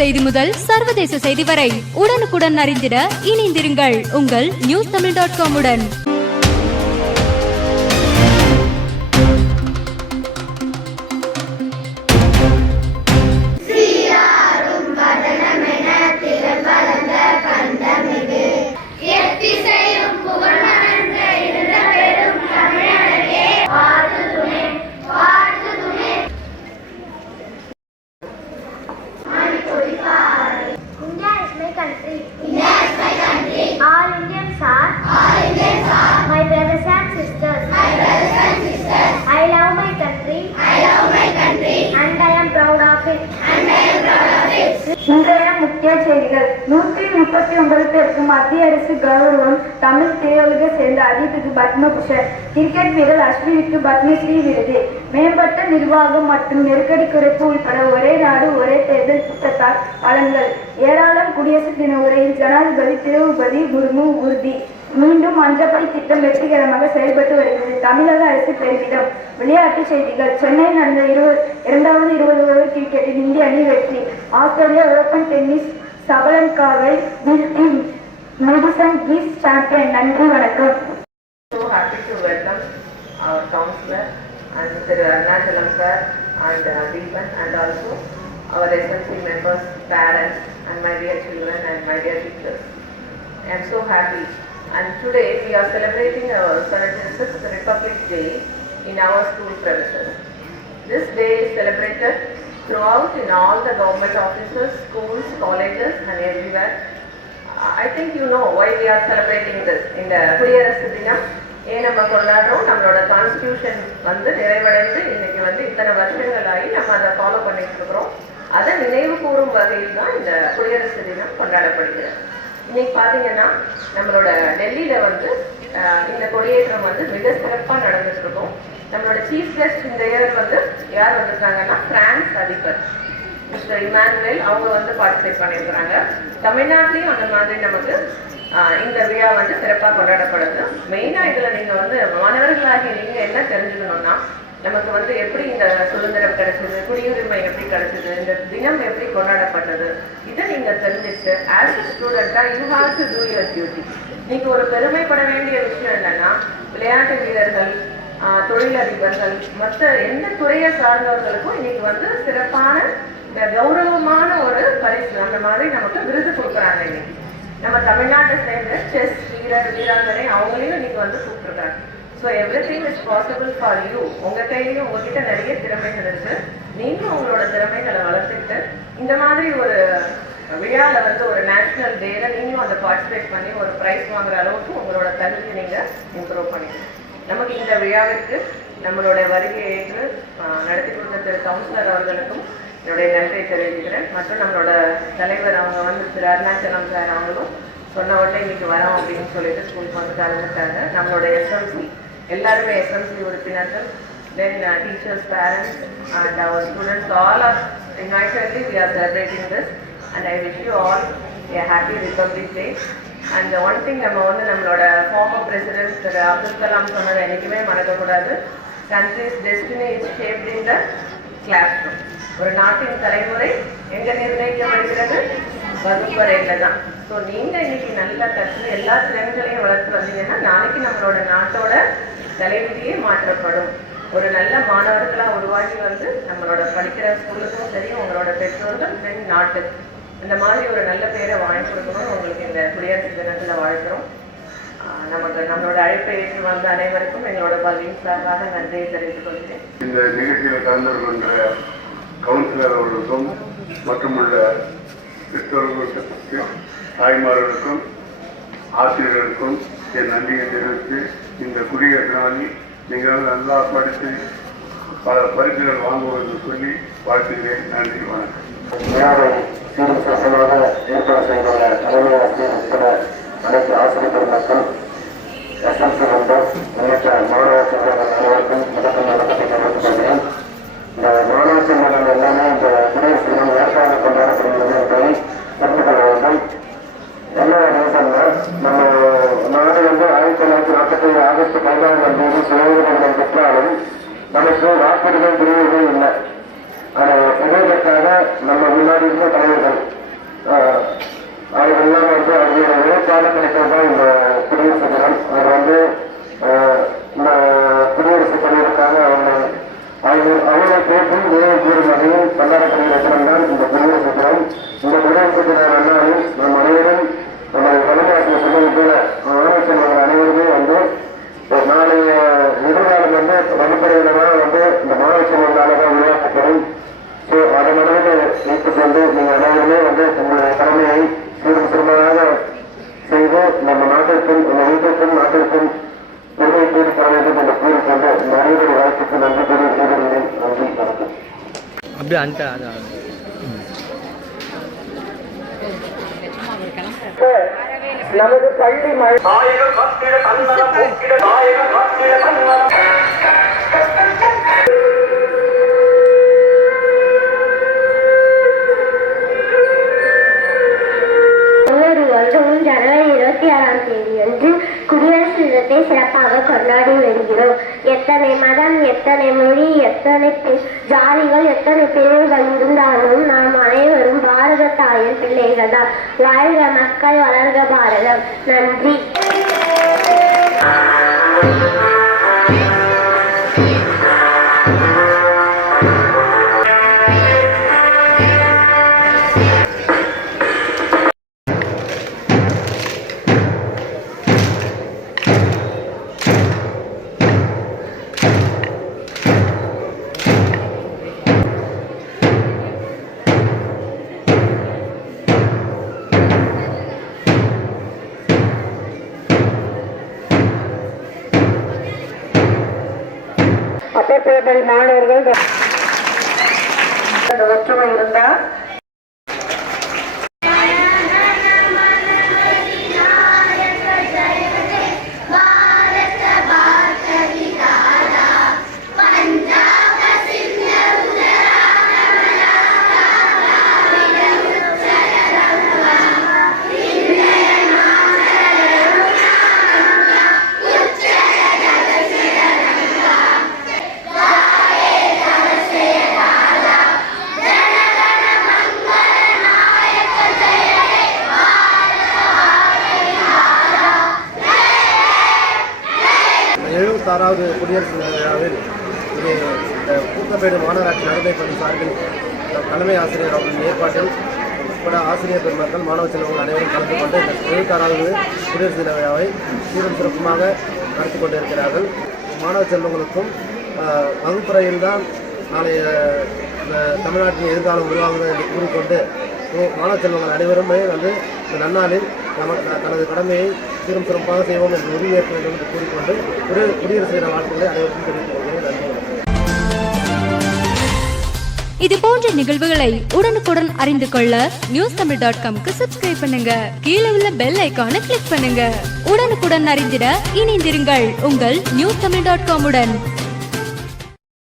செய்தி முதல் சர்வதேச செய்தி வரை உடனுக்குடன் அறிந்திட இணைந்திருங்கள் உங்கள் newstamil.com உடன். இன்றைய முக்கிய செய்திகள். 139 பேருக்கு மத்திய அரசு கௌரவம். தமிழ் திரையுலகை சேர்ந்த அஜித்துக்கு பத்மபூஷன். கிரிக்கெட் வீரர் அஸ்வினுக்கு பத்மஸ்ரீ விருது. மேம்பட்ட நிர்வாகம் மற்றும் நெருக்கடி குறைப்பு உள்பட ஒரே நாடு ஒரே தேர்தல் திட்டத்தால் பலன்கள் ஏராளம். குடியரசு தின உரையில் ஜனாதிபதி திரௌபதி முர்மு உறுதி. மீண்டும் மஞ்சப்பை திட்டம் வெற்றிகரமாக செயல்பட்டு வருகிறது. தமிழக அரசு பெருமிதம். விளையாட்டுச் செய்திகள். சென்னையில் நடந்த 20வது ஓவர் கிரிக்கெட்டில் இந்திய அணி வெற்றி. ஆஸ்திரேலியா ஓபன் டென்னிஸ் சபலங்காவை வீழ்த்தி மெடிசன் கீஸ் சாம்பியன். நன்றி, வணக்கம். So happy to welcome our counselor and Mr. Arnachalam sir and Deepan and also our SMC members, parents and my dear children and my dear teachers. I am so happy. And today we are celebrating our 76th Republic Day in our school premises. This day is celebrated throughout in all the government offices, schools, colleges and everywhere. I think you know why we are celebrating this. In the குடியரசு தினம் ஏன் நம்ம கொண்டாடுறோம், நம்மளோட constitution நிறைவடைந்து இன்னைக்கு இத்தனை வருஷங்களாகி நம்ம அதை ஃபாலோ பண்ணிட்டு இருக்கிறோம். அதை நினைவு கூறும் வகையில் தான் இந்த குடியரசு தினம் கொண்டாடப்படுகிறது. இன்னைக்கு பார்த்தீங்கன்னா நம்மளோட டெல்லியில் இந்த கொடியேற்றம் மிக சிறப்பாக நடந்துட்டு இருக்கோம். நம்மளோட சீஃப் கெஸ்ட் இந்த இயர் யார் வந்திருக்காங்கன்னா பிரான்ஸ் அதிபர் மிஸ்டர் இமானுவேல் அவங்க பார்ட்டிசிபேட் பண்ணியிருக்கிறாங்க. தமிழ்நாட்டிலையும் அந்த மாதிரி நமக்கு இந்த விழா சிறப்பாக கொண்டாடப்படுது. மெயினாக இதில் நீங்கள் மாணவர்களாகி நீங்கள் என்ன தெரிஞ்சுக்கணும்னா, நமக்கு எப்படி இந்த சுதந்திரம் கிடைச்சது, குடியுரிமை எப்படி கிடைச்சது, இந்த தினம் எப்படி கொண்டாடப்பட்டது, இதை நீங்கள் தெரிஞ்சுட்டு ஆஸ் அ ஸ்டூடெண்ட்டாக you have to two your duty. நீங்கள் ஒரு பெருமைப்பட வேண்டிய விஷயம் என்னன்னா, விளையாட்டு வீரர்கள், தொழிலதிபர்கள், மற்ற எந்த துறையை சார்ந்தவர்களுக்கும் இன்னைக்கு சிறப்பான கௌரவமான ஒரு பரிசு அந்த மாதிரி நமக்கு விருது கொடுக்குறாங்க. இன்னைக்கு நம்ம தமிழ்நாட்டை சேர்ந்த செஸ் வீரர் வீராங்கனை அவங்களையும் இன்னைக்கு கூப்பிட்டுருக்காங்க. So everything is possible for you. உங்கள் கையிலையும் உங்ககிட்ட நிறைய திறமைகள் இருக்கு. நீங்களும் உங்களோட திறமைகளை வளர்த்துக்கிட்டு இந்த மாதிரி ஒரு விழாவில் ஒரு நேஷனல் டேல நீங்களும் அதை பார்ட்டிசிபேட் பண்ணி ஒரு ப்ரைஸ் வாங்குற அளவுக்கு உங்களோட தகுதியை நீங்கள் இம்ப்ரூவ் பண்ணிக்கணும். நமக்கு இந்த விழாவிற்கு நம்மளோட வருகை ஏற்று நடத்தி கொடுத்த திரு கவுன்சிலர் அவர்களுக்கும் என்னுடைய நன்றியை தெரிவிக்கிறேன். மற்றும் நம்மளோட தலைவர் அவங்க திரு அருணாச்சலம் சார் அவங்களும் சொன்ன உடனே இன்னைக்கு வரோம் அப்படின்னு சொல்லிட்டு ஸ்கூலுக்கு கலந்துட்டாங்க. நம்மளோட எஸ்எம்சி எல்லாருமே எஸ்எம்சி உறுப்பினர்கள், then teachers, parents and our students all are unitedly we are celebrating this and I wish you all a happy republic day. And one thing நம்மளோட ஃபார்மர் பிரசிடென்ட் திரு அப்துல் கலாம் சொன்னதை என்றைக்குமே மறக்கக்கூடாது. Country's destiny is shaped in the classroom. ஒரு நாட்டின் தலைமுறை எங்கே நிர்ணயிக்கப்படுகிறது? வகுப்பறையில் தான். ஸோ நீங்கள் இன்னைக்கு நல்லா கற்று எல்லா திறன்களையும் வளர்த்து வந்தீங்கன்னா நாளைக்கு நம்மளோட நாட்டோட தலைவிதியே மாற்றப்படும். ஒரு நல்ல மாணவர்களாக உருவாகி நம்மளோட படிக்கிற ஸ்கூலுக்கும் சரி, உங்களோட பெற்றோர்கள், தென் நாட்டுக்கு இந்த மாதிரி ஒரு நல்ல பேரை வாங்கி கொடுக்கணும்னு உங்களுக்கு இந்த குடியரசு தினத்தில் வாழ்க்கிறோம். நமக்கு நம்மளோட அழைப்பை ஏற்று வந்த அனைவருக்கும் எங்களோட பள்ளியின் சார்பாக நன்றியை தெரிவித்துக் கொள்கிறேன். இந்த நிகழ்ச்சியில் கலந்து கொண்ட கவுன்சிலர் அவர்களுக்கும் மற்றும் உள்ள பெற்றோர்களுக்கும், தாய்மார்களுக்கும், ஆசிரியர்களுக்கும் என் நன்றியை தெரிவித்து, இந்த குடியரசு நாளில் நீங்கள் நல்லா படித்து பல பரிசுகள் வாங்குவது சொல்லி வாழ்த்துகிறேன். நன்றி, வணக்கம். ஏற்பாடு செய்துள்ள தலைமை ஆசிரியர் உட்பட அனைத்து ஆசிரியர் பெருமக்கள், எஸ்எம்சி மெம்பர்ஸ் உள்ளிட்ட மாணவ செல்வங்கள் அனைவருக்கும் வணக்கம் தெரிவித்துக் கொள்கிறேன். இந்த மாணவ செல்வங்கள் எல்லாமே இந்த குடியரசு தினம் ஏற்பாடு கொண்டாடப்படுகிறது என்பதை தெரிந்து கொள்ள வேண்டும். என்ன ரீசன்னா, நம்ம நாடு 1947 ஆகஸ்ட் 14ஆம் தேதி சுதந்திரம் பெற்றாலும் நமக்கு வாக்குறுதிகள் பிரிவுகள் இல்லை. அதை செய்வதற்காக நம்ம முன்னாடி இருந்த தலைவர்கள் அதனால கிடைத்ததுதான் இந்த குடியரசு தினம். அது வந்து இந்த குடியரசு பணிகளுக்காக அவங்களை போற்றும் நினைவு கூறும் வகையில் கொண்டாடப்படுகிற தினம் தான் இந்த குடியரசு தினம். இந்த குடியரசு தின நன்னாளில் நம் அனைவரும் நமது தலைமையாசிரியர் சொன்னது போல மாணவ செல்வங்கள் அனைவருமே வந்து நாளைய எதிர்காலம் வந்து வகுப்பறையினராக வந்து இந்த மாணவ செல்வங்களால தான் உருவாக்கப்படும். ஸோ அதை மனதில் வைத்துக்கொண்டு நீங்கள் அனைவருமே வந்து உங்களுடைய கடமையை சிறுமாக செய்து நம்ம நாட்டிற்கும் நம்ம வீட்டிற்கும் நாட்டிற்கும் பெருமை தேடி தர வேண்டும் என்று கூறிக்கொண்டு இந்த அனைவருடைய வாழ்க்கைக்கு நன்றி கூறி செய்திருந்தேன். நன்றி, வணக்கம். அப்படியே அன்ட்டு நமது பள்ளி ஒவ்வொரு வருடமும் ஜனவரி 26ஆம் தேதியன்று குடியரசு தினத்தை சிறப்பாக கொண்டாடி வருகிறோம். எத்தனை மதம், எத்தனை மொழி, எத்தனை ஜாதிகள், எத்தனை பிரிவுகள் இருந்தாலும் நாம் அனைவரும் பாரத தாயின் பிள்ளைகள் தான். வாழ்க மக்கள், வளர்க பாரதம். நன்றி. அப்பேற்படி மாணவர்கள் ஒற்றுமை இருந்தால் ஆறாவது குடியரசு தின விழாவில் இது கூத்தப்பேடு மாநகராட்சி நடுநிலைப்பள்ளி சார்பில் தலைமை ஆசிரியர் அவர்களின் ஏற்பாட்டில் உட்பட ஆசிரியர் பெருமக்கள் மாணவ செல்வங்கள் அனைவரும் கலந்து கொண்டு இந்த 76வது குடியரசு தின விழாவை சீரும் சிறப்புமாக நடத்தி கொண்டிருக்கிறார்கள். மாணவ செல்வங்களுக்கும் வகுப்பறையில் தான் நாளைய தமிழ்நாட்டின் எதிர்காலம் உருவாகுது என்று கூறிக்கொண்டு மாணவ செல்வங்கள் அனைவருமே வந்து இந்த நன்னாளில் தனது கடமையை சீரும் சிறப்பாக செய்வோம் என்று உறுதியேற்க வேண்டும் என்று கூறிக்கொண்டு குடியரசு தின வாழ்த்துக்களை அனைவருக்கும் தெரிவித்துக் கொள்கிறேன். நன்றி. இது போன்ற நிகழ்வுகளை உடனுக்குடன் அறிந்து கொள்ள newstamil.com-க்கு சப்ஸ்கிரைப் பண்ணுங்க. கீழே உள்ள பெல் ஐகானை கிளிக் பண்ணுங்க. உடனுக்குடன் அறிந்திட இணைந்திருங்கள் உங்கள் newstamil.com-உடன்.